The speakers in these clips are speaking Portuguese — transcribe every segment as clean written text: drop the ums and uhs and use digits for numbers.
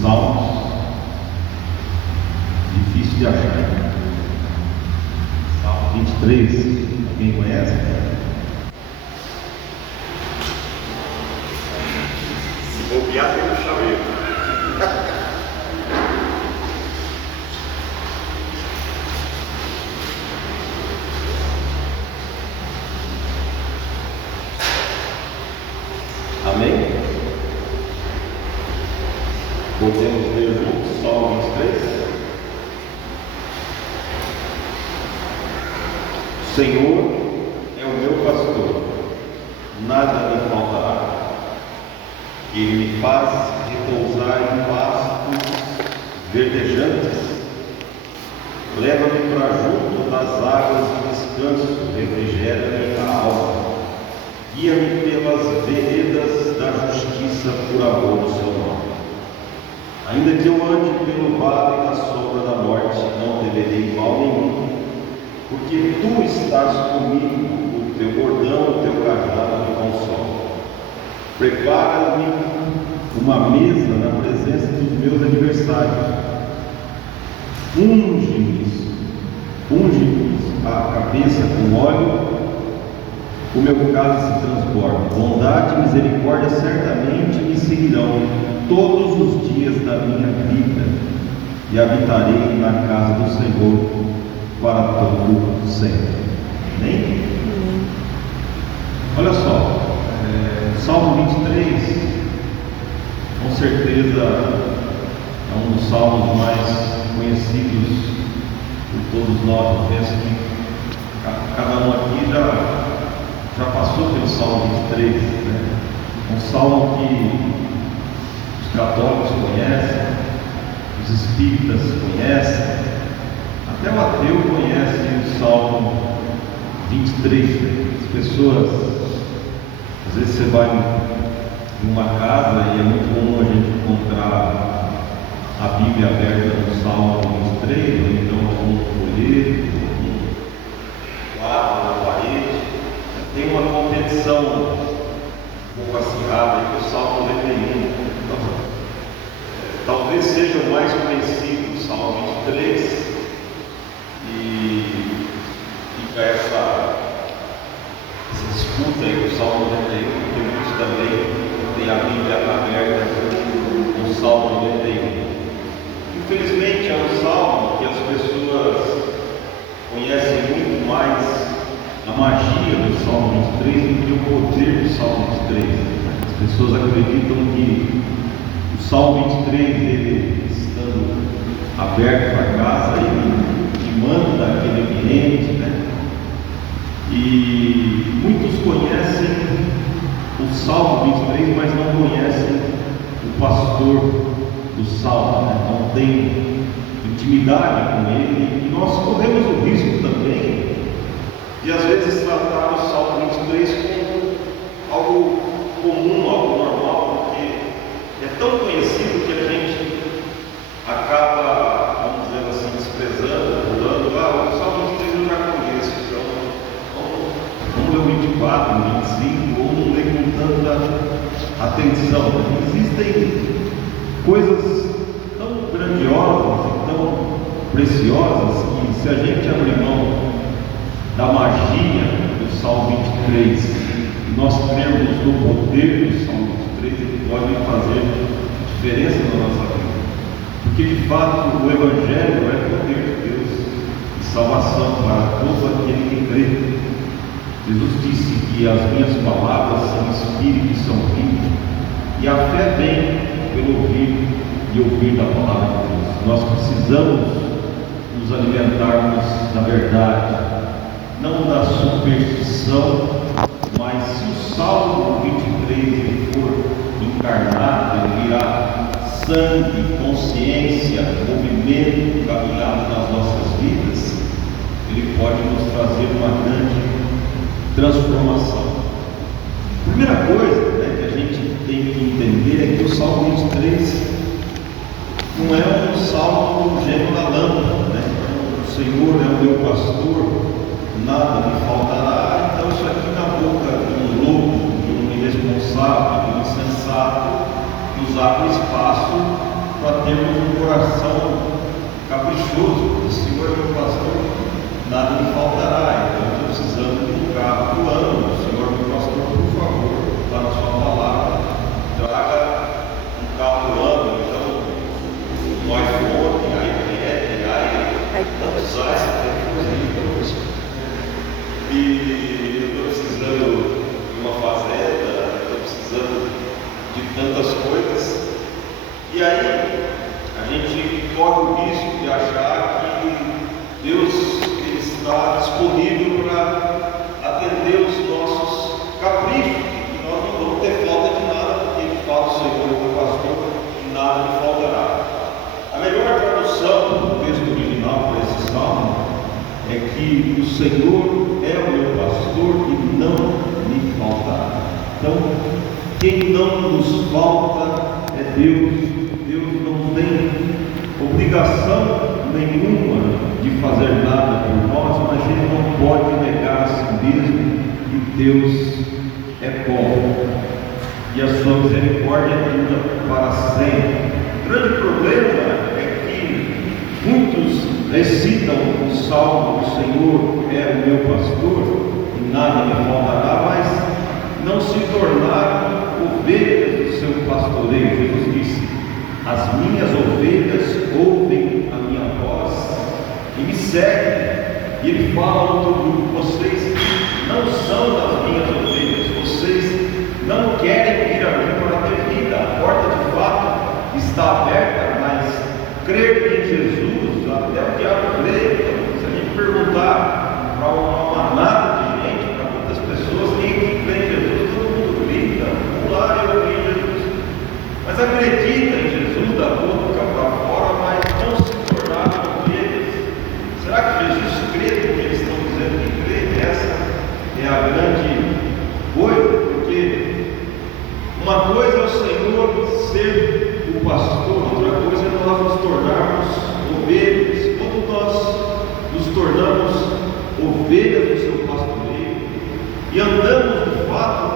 Salmos, difícil de achar. Salmo 23, alguém conhece? Se bobear, tem um chaveiro. Amém? Podemos ler juntos Salmo 23? O Senhor é o meu pastor, nada me faltará. Ele me faz repousar em pastos verdejantes, leva-me para junto das águas de descanso, refrigera minha alma, guia-me pelas veredas da justiça por amor do seu nome. Ainda que eu ande pelo vale da sombra da morte, não temerei mal nenhum, porque tu estás comigo, o teu bordão, o teu cajado me consola. Prepara-me uma mesa na presença dos meus adversários. Unge-me a cabeça com óleo, o meu cálice se transborda. Bondade e misericórdia certamente me seguirão todos os dias da minha vida, e habitarei na casa do Senhor para todo sempre. Amém? Olha só, Salmo 23, com certeza é um dos salmos mais conhecidos por todos nós. Eu penso que cada um aqui já passou pelo Salmo 23, né? Um salmo que os católicos conhecem, os espíritas conhecem, até o ateu conhece o Salmo 23. As pessoas, às vezes você vai em uma casa e é muito comum a gente encontrar a Bíblia aberta no Salmo 23, ou então algum folheto, algum quadro na parede. Tem uma competição um pouco acirrada aí com o Salmo 91. Talvez seja o mais conhecido, o Salmo 23, e fica essa disputa aí com o Salmo 91, porque muitos também têm a Bíblia aberta no Salmo 91. Infelizmente é um salmo que as pessoas conhecem muito mais a magia do Salmo 23 do que o poder do Salmo 23. As pessoas acreditam que o Salmo 23, ele estando aberto para casa, ele manda aquele ambiente, né? E muitos conhecem o Salmo 23, mas não conhecem o pastor do Salmo, né? Não tem intimidade com ele, e nós corremos o risco também de às vezes tratar o Salmo 23 como algo comum, algo normal, porque é tão conhecido que a gente acaba, vamos dizer assim, desprezando, pulando. O Salmo 23 eu já conheço, então vamos ler o 24, o 25, ou não ler com tanta atenção. Existem coisas tão grandiosas e tão preciosas que, se a gente abrir mão da magia do Salmo 23 e nós cremos no poder do Salmo 23, ele pode fazer diferença na nossa vida, porque de fato o Evangelho é poder de Deus e salvação para todo aquele que crê. Jesus disse que as minhas palavras são espírito e são vida, e a fé vem pelo ouvir e ouvir da palavra de Deus. Nós precisamos nos alimentarmos da verdade, não da superstição, mas se o Salmo 23 ele for encarnado, ele virá sangue, consciência, movimento, caminhado nas nossas vidas, ele pode nos trazer uma grande transformação. A primeira coisa, né, que a gente tem que entender é que o Salmo 23 não é um salmo gênio da lâmpada, né? O Senhor é o meu pastor, nada me faltará. Então isso aqui na boca de um louco, de um irresponsável, de um insensato, nos abre espaço para coração caprichoso, o Senhor é meu pastor, nada me faltará. Então eu estou precisando de um carro do ano. O Senhor, meu pastor, por favor, está na sua palavra, traga um carro do ano. Então, um iPhone, iPad, tantos sites, e eu estou precisando de uma fazenda, estou precisando de tantas coisas. E aí a gente corre o risco de achar que Deus ele está disponível para atender os nossos caprichos, e nós não vamos ter falta de nada, porque de fato o Senhor é o pastor e nada me faltará. A melhor tradução do texto original para esse salmo é que o Senhor é o meu pastor e não me faltará. Então, quem não nos falta é Deus. Deus não tem obrigação nenhuma de fazer nada por nós, mas Ele não pode negar a si mesmo que Deus é bom e a sua misericórdia dura para sempre. O grande problema é que muitos recitam o salmo: o Senhor é o meu pastor e nada me faltará, mas não se tornaram ovelhas do seu pastoreio. Jesus disse: as minhas ovelhas ouvem a minha voz e me seguem. E ele fala ao outro grupo: vocês não são das minhas ovelhas, vocês não querem vir a mim para ter vida. A porta de fato está aberta, mas crer em Jesus, até o diabo crê. Então, se a gente perguntar para uma manada de gente, para muitas pessoas, quem crê em Jesus, todo mundo grita: vamos lá, eu creio em Jesus. Mas acredita em Jesus da boca para fora, mas não se tornaram ovelhas. Será que Jesus crê no que eles estão dizendo que crê? Essa é a grande coisa, porque uma coisa é o Senhor ser o pastor, outra coisa é nós nos tornarmos ovelhas. Quando nós nos tornamos ovelhas do seu pastoreio e andamos de fato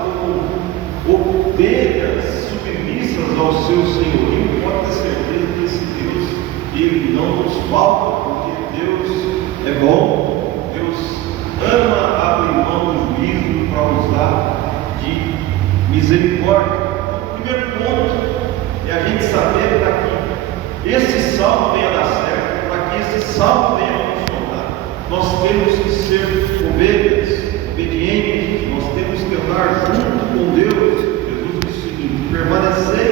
como ovelhas submissas ao seu senhorio, pode ter certeza que esse Deus, Ele não nos falta, porque Deus é bom. Deus ama abrir mão do juízo para usar de misericórdia. O primeiro ponto é a gente saber para que esse salmo venha dar certo, para que esse salmo venha funcionar. Nós temos que ser ovelhas, obedientes, nós temos que andar junto com Deus. Jesus disse o seguinte: permanecei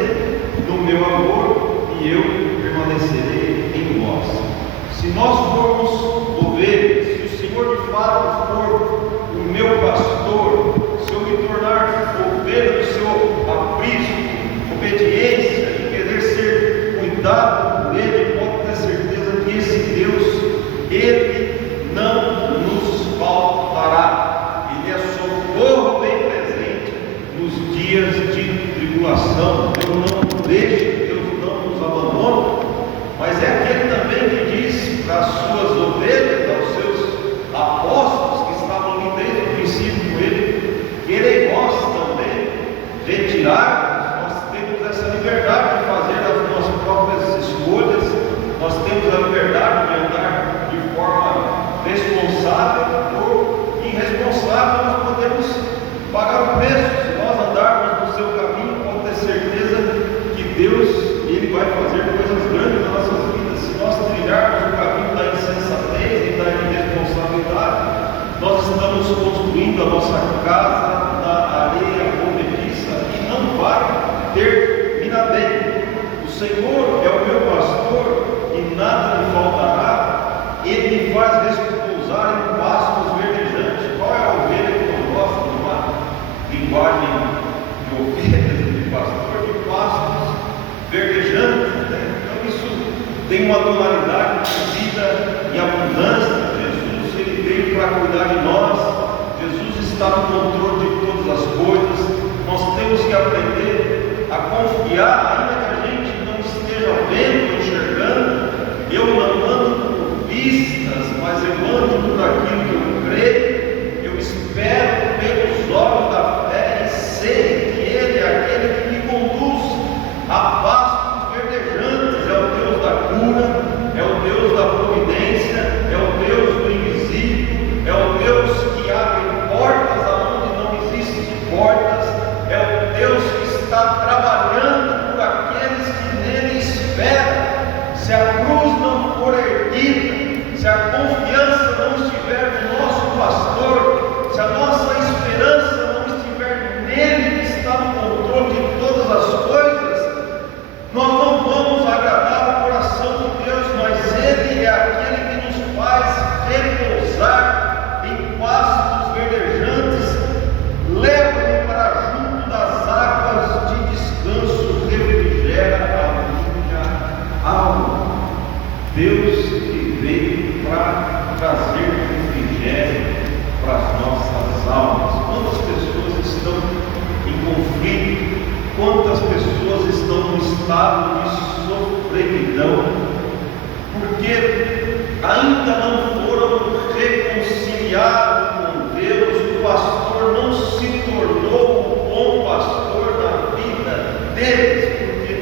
no meu amor e eu permanecerei em vós. Se nós formos ovelhas, se o Senhor de fato for o meu pastor, se eu me tornar ovelha do seu aprisco, obediência e querer ser cuidado por Ele, pode ter certeza que esse Deus, Ele não nos faltará. Ele é socorro bem presente nos dias de tribulação. Deus não nos deixa, Deus não nos abandona, mas é aquele também que diz para as suas ovelhas, aos seus apóstolos que estavam ali desde o princípio com Ele: querei vós também retirar. Nós temos essa liberdade de fazer as nossas próprias escolhas, nós temos a liberdade de andar de forma responsável ou irresponsável. Nós podemos pagar o preço. Se nós andarmos no seu caminho, pode ter certeza que Deus, Ele vai fazer coisas grandes nas nossas vidas. Se nós trilharmos o caminho da insensatez e da irresponsabilidade, nós estamos construindo a nossa casa na areia movediça e não vai terminar bem. O Senhor é o meu pastor e nada me faltará. Ele me faz repousar em pastos verdejantes. Qual é a ovelha que eu gosto de uma linguagem de ovelhas, de pastor, de pastos verdejantes, né? Então isso tem uma tonalidade de vida em abundância. Jesus, Ele veio para cuidar de nós. Jesus está no controle de todas as coisas. Nós temos que aprender a confiar, ainda que a gente não esteja vendo, enxergando. Eu não ando por vistas, mas eu ando por aquilo que eu creio. Eu espero pelos olhos da fé e sei que Ele é aquele que me conduz a pastos verdejantes. É o Deus da cura. Deus que veio para trazer refrigério para as nossas almas. Quantas pessoas estão em conflito, quantas pessoas estão no estado de sofreguidão, porque ainda não foram reconciliados com Deus. O pastor não se tornou o bom pastor na vida deles, porque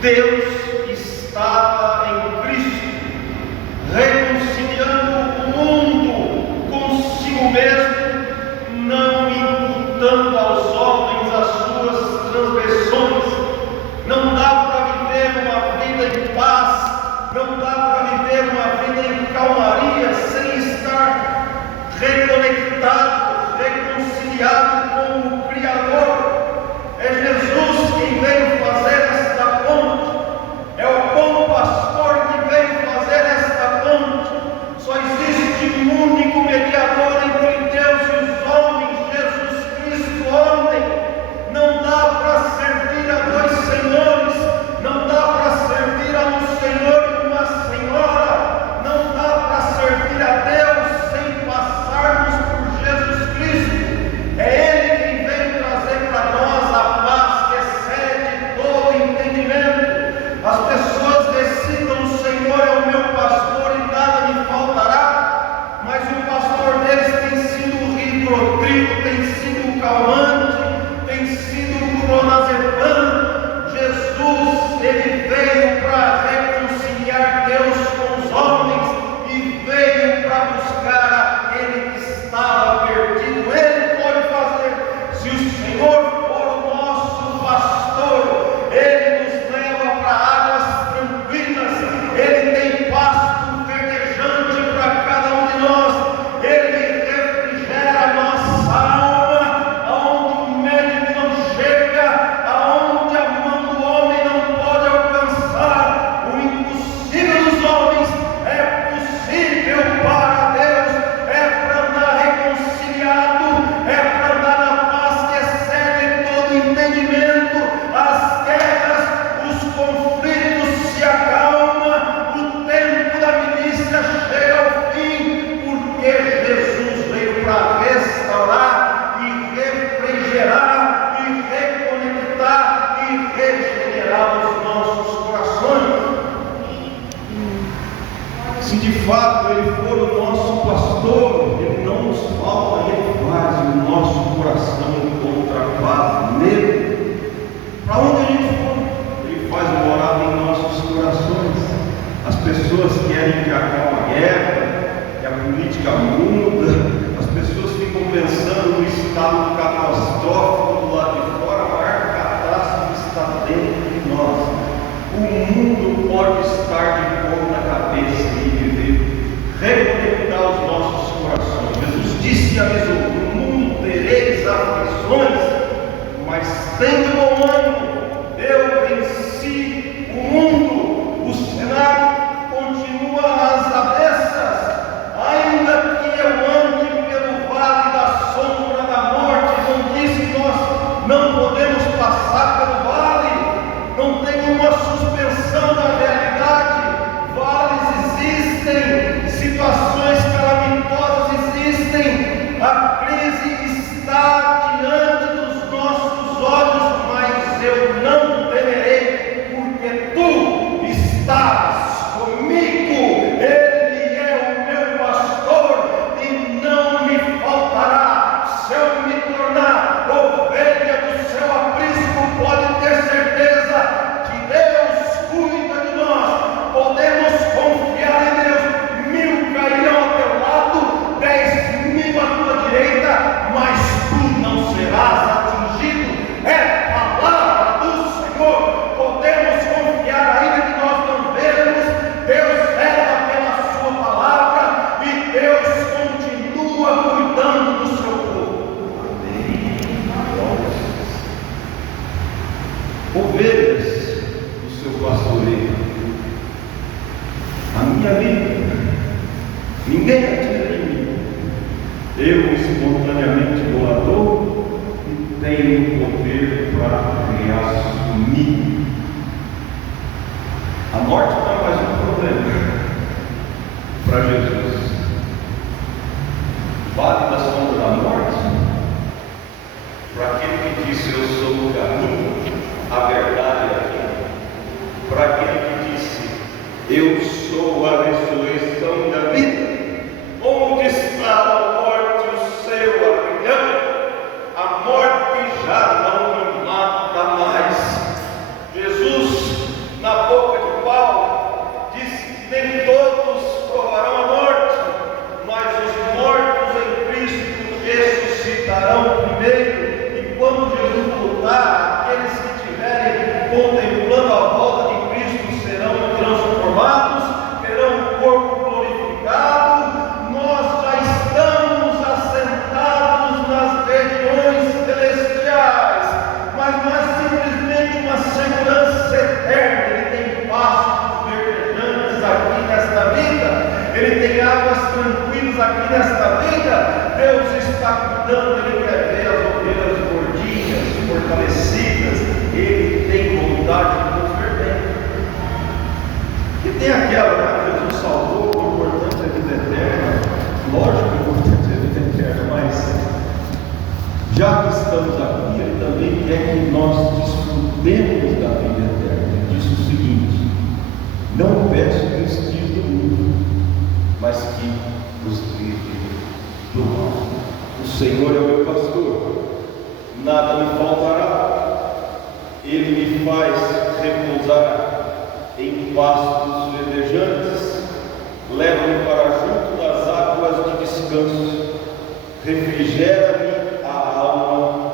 Deus estava em Cristo, reconciliando o mundo consigo mesmo, não imputando aos homens as suas transgressões. Não dá para viver uma vida em paz, não dá para viver uma vida em calmaria sem estar reconectado, reconciliado com o Criador. É Jesus quem veio fazer esta ponte, é o bom pastor que veio fazer esta ponte. Só existe um único mediador entre Deus e os homens, Jesus Cristo, homem. Não dá para servir a dois senhores, não dá para servir a um senhor e uma senhora, não dá para servir a Deus sem passarmos por Jesus Cristo. É Ele quem veio trazer para nós a paz que excede todo entendimento. As pessoas decidam: o Senhor é o meu pastor e nada me faltará, mas o pastor deles tem sido o ribotril, tem sido o calmante, tem sido o clonazepam. Jesus, ele veio para reconciliar Deus com os homens e veio para buscar aquele que estava perdido. Ele pode fazer. Se o Senhor for o nosso pastor, ele nos leva para águas tranquilas, ele tem pasto verdejante para cada um de nós, ele refrigera a nossa alma, aonde o médico não chega, aonde a mão do homem não pode alcançar. O impossível dos homens é possível para Deus. É para andar reconciliado, é para andar na paz que excede todo entendimento. As guerras, os conflitos se acalmam, o tempo da milícia chega ao fim, porque Jesus veio para restaurar e refrigerar e reconectar e regenerar os nossos corações. Se de fato Ele for o nosso pastor, Ele não nos falta, Ele faz o nosso coração encontrar paz nele. Para onde a gente for, Ele faz morada em nossos corações. As pessoas querem que acabe a guerra, que a política muda, as pessoas ficam pensando no estado catastrófico do lado de fora. A maior catástrofe está dentro de nós. O mundo pode estar de ponta cabeça e viver, reconectar os nossos corações. Jesus disse e avisou: no mundo tereis aflições, mas tenha bom ânimo, eu venci o mundo. O cenário continua às avessas, ainda que eu ande pelo vale da sombra da morte. Não diz que nós não podemos passar pelo vale, não tem uma suspensão da realidade. Vales existem, situações calamitosas existem, a crise está diante dos nossos olhos, mas eu não temerei, porque tu estás comigo. Ele é o meu pastor e não me faltará. Se eu me tornar ovelha do seu aprisco, pode ter certeza que Deus cuida de nós. Podemos confiar em Deus. 1000 cairão ao teu lado, 10.000 à tua direita, mas tu não serás atingido. É palavra do Senhor. Podemos confiar, ainda que nós não vejamos. Deus vela pela sua palavra e Deus continua cuidando do seu povo. Amém. Ovelhas do seu pastoreio. A minha vida, ninguém atira de mim. Eu espontaneamente doador e tenho poder para reassumir. A morte não é mais um problema. para Jesus. Vale da sombra da morte? Para aquele que disse eu sou o caminho, a verdade e a vida. Para aquele que disse eu sou a ressurreição da vida. Onde está a morte, o seu aguilhão? A morte já não me mata mais. Jesus, na boca de Paulo, disse: nem todos provarão a morte, mas os mortos em Cristo ressuscitarão primeiro. E quando Jesus voltar, aqueles que estiverem contemplando a volta de Cristo serão transformados, terão um corpo glorificado. Nós já estamos assentados nas regiões celestiais, mas não é simplesmente uma segurança eterna. Ele tem pastos verdejantes aqui nesta vida, ele tem águas tranquilas aqui nesta vida. Deus está cuidando, ele quer ver as ovelhas gordinhas, fortalecidas, ele tem vontade de nos ver bem. E tem aquela, né? Jesus salvou, o importante é a vida eterna. Lógico que o importante é a vida eterna, mas já que estamos aqui, ele também quer que nós desfrutemos da vida eterna. Ele diz o seguinte: não peço que esteja do mundo, mas que os livre do mal. O Senhor é o meu pastor, nada me faltará. Ele me faz repousar em pastos verdejantes, leva-me para junto das águas de descanso, refrigera-me a alma,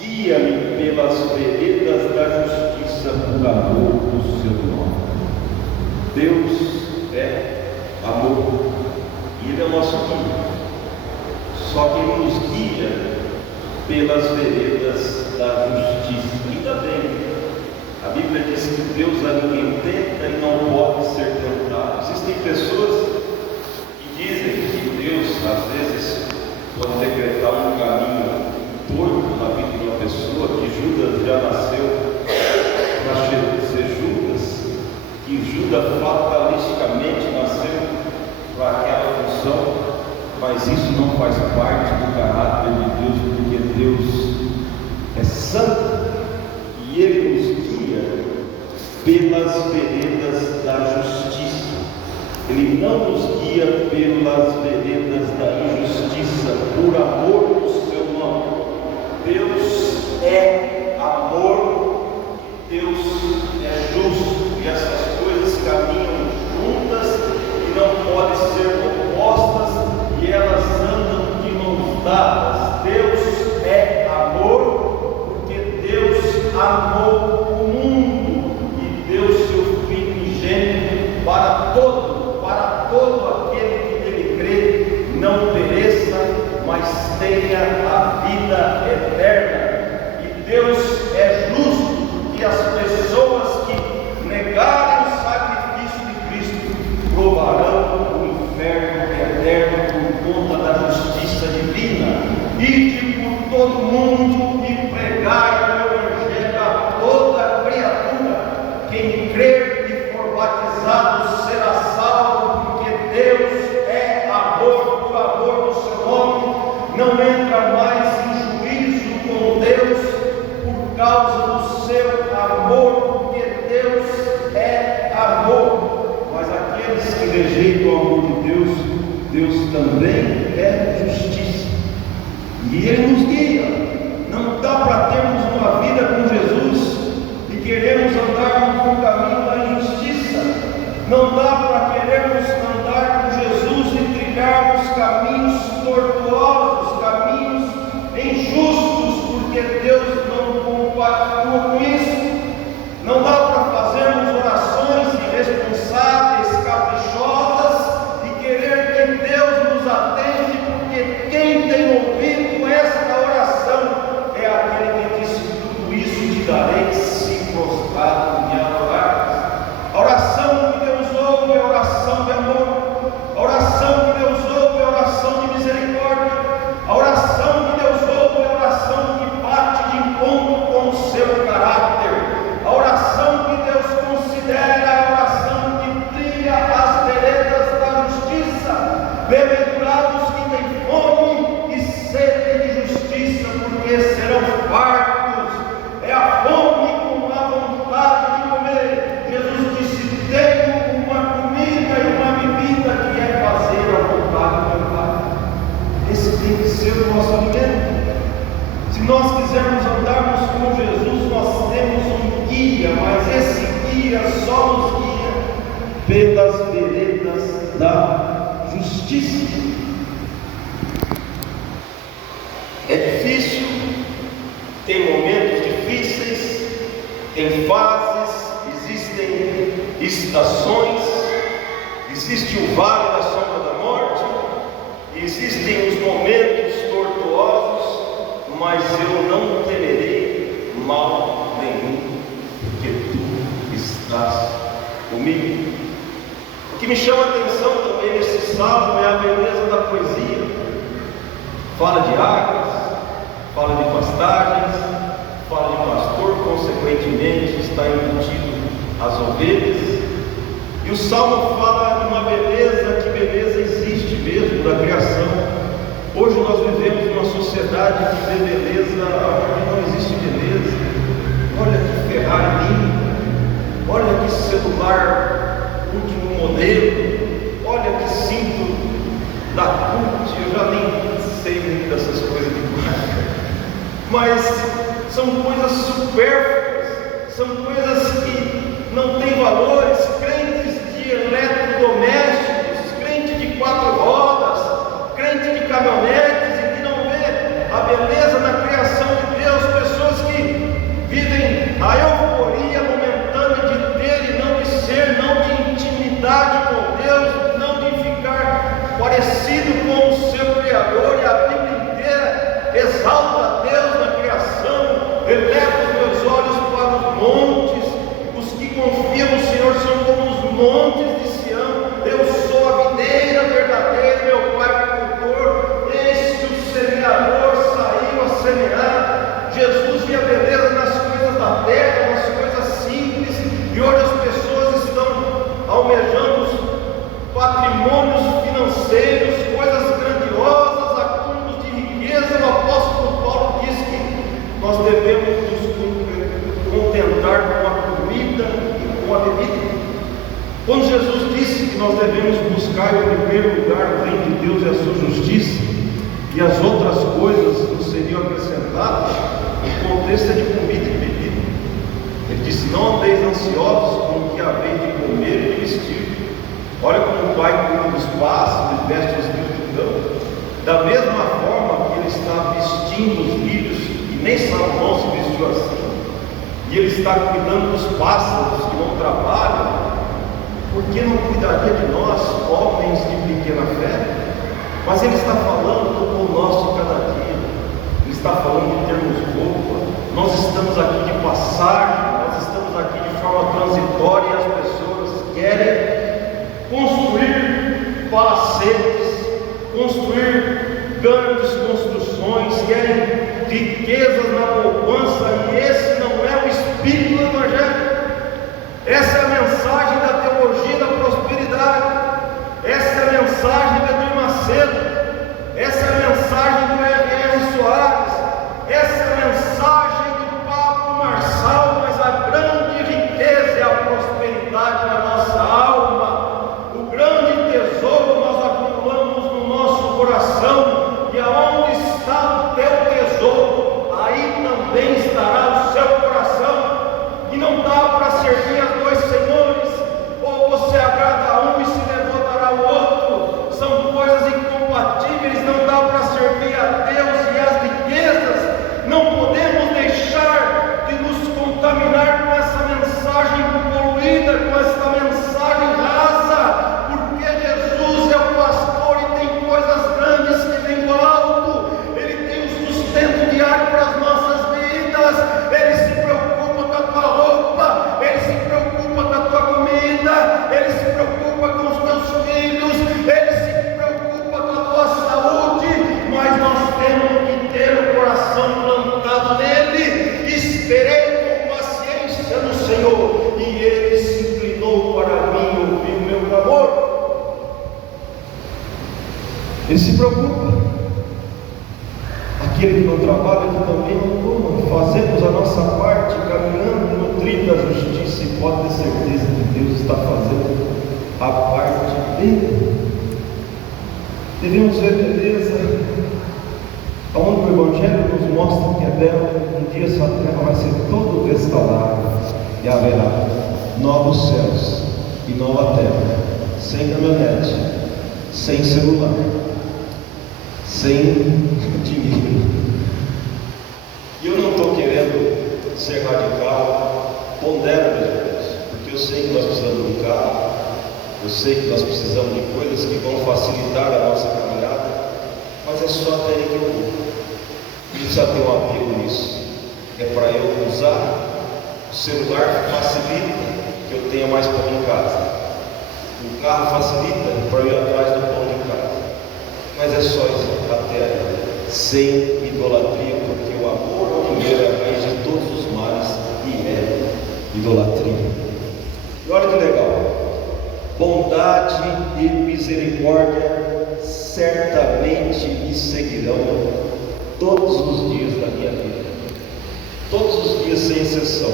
guia-me pelas veredas da justiça por amor do seu nome. Deus é amor e Ele é o nosso guia. Só que Ele nos guia pelas veredas da justiça. Ainda bem, a Bíblia diz que Deus a ninguém tenta e não pode ser tentado. Existem pessoas que dizem que Deus às vezes pode decretar um caminho torto na vida de uma pessoa, que Judas já nasceu para ser Judas, que Judas fatalisticamente nasceu para aquela função, mas isso não faz parte do caráter de Deus, porque Deus é santo e Ele nos guia pelas veredas da justiça. Ele não nos guia pelas veredas da injustiça, por amor do seu nome. Deus é amor, Deus é justo, e essas coisas caminham juntas e não podem ser opostas, e elas andam de mãos dadas. Deus é amor, porque Deus amou o mundo e deu seu Filho unigênito para todo aquele que nele crê, não pereça, mas tenha a vida eterna. E Deus é justo, porque as pessoas que negarem o sacrifício de Cristo provarão o inferno eterno por conta da justiça divina. Ide por todo mundo e pregai o evangelho a toda criatura. Quem crer e for batizado será salvo, porque Deus é amor, por amor do seu nome. Não entra mais em juízo com Deus por causa do seu amor, porque Deus é amor. Mas aqueles que rejeitam o amor de Deus, Deus também é justiça, e Ele nos guia. Não dá para termos uma vida com Jesus e queremos andar no caminho da injustiça. Não dá para querermos andar com Jesus e trilharmos caminhos tortuosos, caminhos injustos, porque Deus não compactua com isso. Não dá para fazermos orações irresponsáveis, caprichosas e querer que Deus nos atende, porque quem tem ouvido esta oração é aquele que disse: tudo isso te darei se prostrado me adorares. A oração que Deus ouve é a oração de amor. A oração que Deus ouve é a oração de misericórdia. A oração que Deus ouve é a oração que bate de pelas veredas da justiça. É difícil, tem momentos difíceis, tem fases, existem estações, existe o vale da sombra da morte, existem os momentos tortuosos, mas eu não temerei mal nenhum, porque tu estás comigo. O que me chama a atenção também nesse salmo é a beleza da poesia. Fala de águas, fala de pastagens, fala de pastor, consequentemente está embutido as ovelhas. E o salmo fala de uma beleza, que beleza existe mesmo da criação. Hoje nós vivemos numa sociedade que vê beleza onde não existe beleza. Olha que Ferrari lindo, olha que celular último modelo, olha que cinto da CUT, eu já nem sei muito dessas coisas de marca, mas são coisas supérfluas, são coisas que não têm valores. Crentes de eletrodomésticos, crentes de 4 rodas, crentes de caminhonetes, e que não vê a beleza na criação de Deus, pessoas que vivem a euforia momentânea de ter e não de ser, não de intimidade com Deus, não de ficar parecido com o seu Criador. E a Bíblia inteira exalta a Deus na criação. Eleva os meus olhos para os montes, os que confiam no Senhor são como os montes de Sião. Eu sou a videira verdadeira, meu Pai agricultor. Eis que o semeador saiu a semear. Jesus via beleza nas coisas da terra, nas coisas simples, e hoje as pessoas estão almejando os patrimônios financeiros, coisas grandiosas, acúmulos de riqueza. O apóstolo Paulo diz que nós devemos nos contentar com a comida e com a bebida. Quando Jesus disse que nós devemos buscar em primeiro lugar o reino de Deus e a sua justiça, e as outras coisas nos seriam acrescentadas, o contexto é de comida e bebida. Ele disse: não andeis ansiosos com o que haveis de comer e de vestir. Olha como o Pai cuida dos pássaros e veste os lírios do campo. Da mesma forma que Ele está vestindo os lírios, e nem Salomão se vestiu assim, e Ele está cuidando dos pássaros que não trabalham, por que não cuidaria de nós, homens de pequena fé? Mas Ele está falando do pão nosso de cada dia. Ele está falando de termos roupa. Nós estamos aqui de passagem, nós estamos aqui de forma transitória, e as pessoas querem construir palacetes, construir grandes construções, querem riquezas na poupança, e esse não é o espírito do Evangelho. Essa é a mensagem da teologia da prosperidade, essa é a mensagem de Edir Macedo, essa é a mensagem do R.R. Soares, essa é a mensagem de Pablo Marçal. Mas a grande riqueza é a prosperidade na nossa alma. O grande tesouro nós acumulamos no nosso coração, e aonde está o teu tesouro, aí também estará o seu coração. E não dá para servir a 2 senhores, ou você agrada a um e se devotará ao outro. São coisas incompatíveis. Não dá para servir a Deus e as riquezas. Não podemos deixar de nos contaminar com essa mensagem poluída, com essa mensagem rasa, porque Jesus é o pastor e tem coisas grandes que vêm do alto. Ele tem o sustento diário para as nossas vidas. Ele se preocupa com a tua roupa, Ele se preocupa com a tua comida, Ele se preocupa com os teus filhos, Ele se preocupa com a tua saúde. Mas nós temos que ter o coração plantado nele. Esperei com paciência no Senhor, e Ele se inclinou para mim e ouviu o meu clamor. Ele se preocupa. Aquele que não trabalha, que também não coma. Fazemos a nossa parte, caminhando no trilho da justiça, e pode ter certeza que Deus está fazendo a parte dele. Devemos ver beleza onde o Evangelho nos mostra que é belo. Um dia essa terra vai ser toda restaurada, e haverá novos céus e nova terra, sem caminhonete, sem celular, sem dinheiro. E eu não estou querendo ser radical, pondera, meus irmãos, porque eu sei que nós precisamos de um carro, eu sei que nós precisamos de coisas que vão facilitar a nossa caminhada, mas é só até aí que eu vou. Precisa ter um apelo nisso. É para eu usar o celular, facilita que eu tenha mais pão em casa. O carro facilita para eu ir atrás do pão de casa. Mas é só isso até aí. Sem idolatria, porque o amor ao dinheiro é a raiz de todos os males e é idolatria. E olha que legal. Bondade e misericórdia certamente me seguirão todos os dias da minha vida. Todos os dias sem exceção.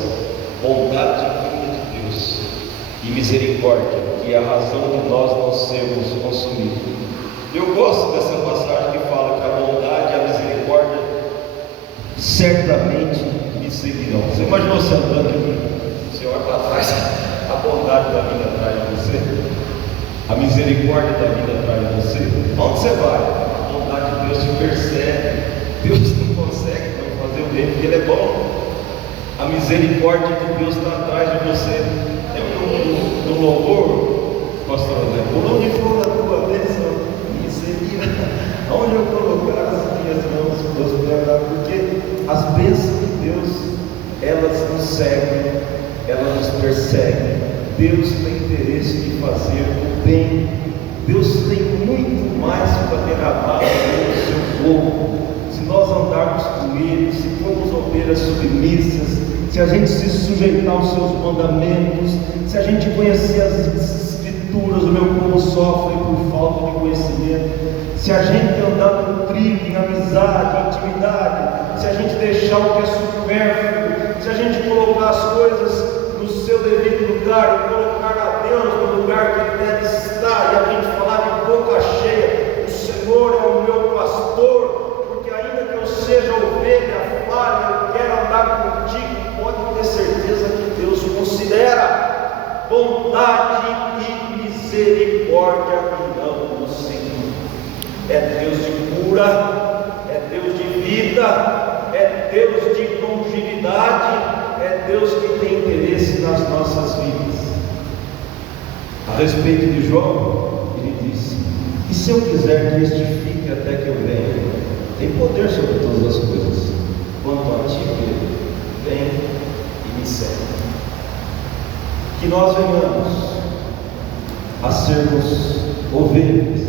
Bondade vinda de Deus e misericórdia, que é a razão de nós não sermos consumidos. Eu gosto dessa passagem que fala que a bondade e a misericórdia certamente me seguirão. Você imaginou você andando aqui, você olha para trás, a bondade da vida atrás de você, a misericórdia da vida atrás de você? Onde você vai? A bondade de Deus te persegue. Deus não consegue não fazer o bem, porque Ele é bom. A misericórdia de Deus está atrás de você. No louvor, pastor André, por onde for a tua bênção, me seguirá. Onde eu colocar as minhas mãos, Deus me dará, porque as bênçãos de Deus, elas nos seguem, elas nos perseguem. Deus tem interesse de fazer o bem. Deus tem muito mais para derramar no seu povo. Se nós andarmos com Ele, se formos ovelhas submissas, se a gente se sujeitar aos seus mandamentos, se a gente conhecer as Escrituras, o meu povo sofre por falta de conhecimento, se a gente andar no trilho, em amizade, em intimidade, se a gente deixar o que é supérfluo, se a gente colocar as coisas no seu devido lugar e colocar a Deus no lugar que Ele deve estar, e a gente falar de boca cheia: o Senhor é o meu pastor, porque ainda que eu seja ovelha falha, eu quero andar contigo. Pode ter certeza que Deus considera bondade e misericórdia virão no Senhor. É Deus de cura, é Deus de vida, é Deus de longevidade, é Deus que tem interesse nas nossas vidas. A respeito de João, ele disse: e se eu quiser que este fique até que eu venha? Tem poder sobre todas as coisas. Quanto a ti, Pedro, vem e me segue. Que nós venhamos a sermos ovelhas,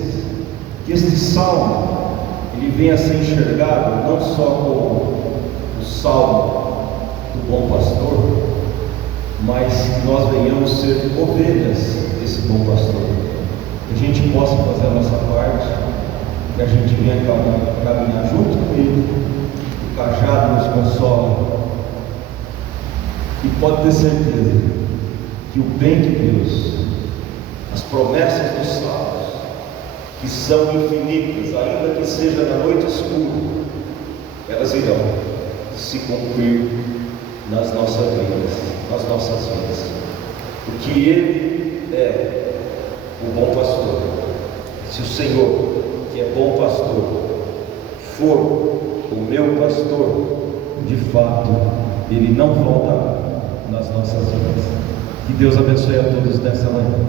que este salmo ele venha a ser enxergado não só como o salmo do bom pastor, mas que nós venhamos ser ovelhas desse bom pastor, que a gente possa fazer a nossa parte, que a gente venha caminhar junto com Ele, o cajado nos consola. E pode ter certeza que o bem de Deus, as promessas dos salmos, que são infinitas, ainda que seja na noite escura, elas irão se cumprir nas nossas vidas, porque Ele é o bom pastor. Se o Senhor, que é bom pastor, for o meu pastor, de fato Ele não voltará nas nossas vidas. Que Deus abençoe a todos nessa manhã.